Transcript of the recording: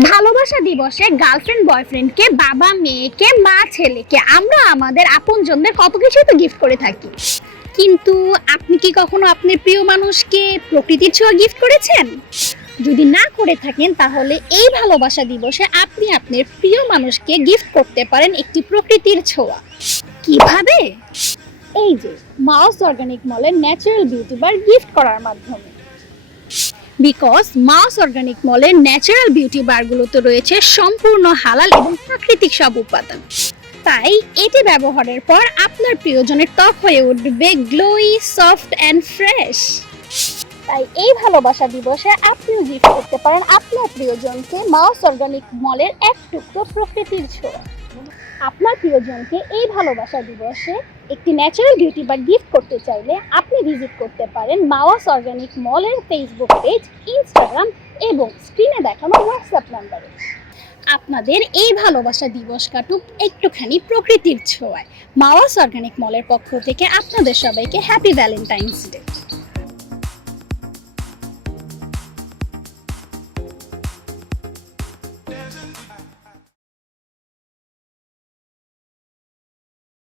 ভালোবাসা দিবসে গার্লফ্রেন্ড বয়ফ্রেন্ডকে, বাবা মেয়েকে, মা ছেলেকে আমরা আমাদের আপনজনদের কত কিছুই তো গিফট করে থাকি। কিন্তু আপনি কি কখনো আপনার প্রিয় মানুষকে প্রকৃতির ছোঁয়া গিফট করেছেন? যদি না করে থাকেন তাহলে এই ভালোবাসা দিবসে আপনি আপনার প্রিয় মানুষকে গিফট করতে পারেন একটি প্রকৃতির ছোঁয়া। কিভাবে? এই যে মাউস অর্গানিক মলের ন্যাচারাল বিউটি বার গিফট করার মাধ্যমে। বিকজ মাউস অর্গানিক মলের ন্যাচারাল বিউটি বারগুলোতে রয়েছে সম্পূর্ণ হালাল এবং প্রাকৃতিক সব উপাদান। তাই এটি ব্যবহারের পর আপনার প্রিয়জনের ত্বক হয়ে উঠবে গ্লোই, সফট অ্যান্ড ফ্রেশ। তাই এই ভালোবাসা দিবসে আপনিও গিফট করতে পারেন আপনার প্রিয়জনকে মাউস অর্গানিক মলের এক টুকরো প্রকৃতির ছোঁয়া। আপনার প্রিয়জনকে এই ভালোবাসা দিবসে একটি ন্যাচারাল বিউটি বার গিফট করতে চাইলে আপনি ভিজিট করতে পারেন মাওয়াস অর্গানিক মলের ফেসবুক পেজ, ইনস্টাগ্রাম এবং স্ক্রিনে দেখানো হোয়াটসঅ্যাপ নাম্বারে। আপনাদের এই ভালোবাসা দিবস কাটুক একটুখানি প্রকৃতির ছোঁয়ায়। মাওয়াস অর্গানিক মলের পক্ষ থেকে আপনাদের সবাইকে হ্যাপি ভ্যালেন্টাইন্স ডে।